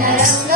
நலம்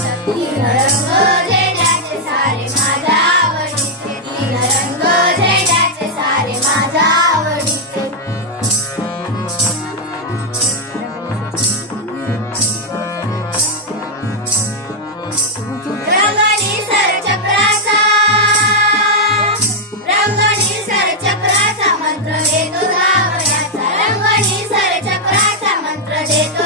साले माझावडीत सारे माझा आवडीत रंगणी सर चक्राचा रंगणी सर चक्राचा मंत्र देवण्याचा रंगणी मंत्र देतो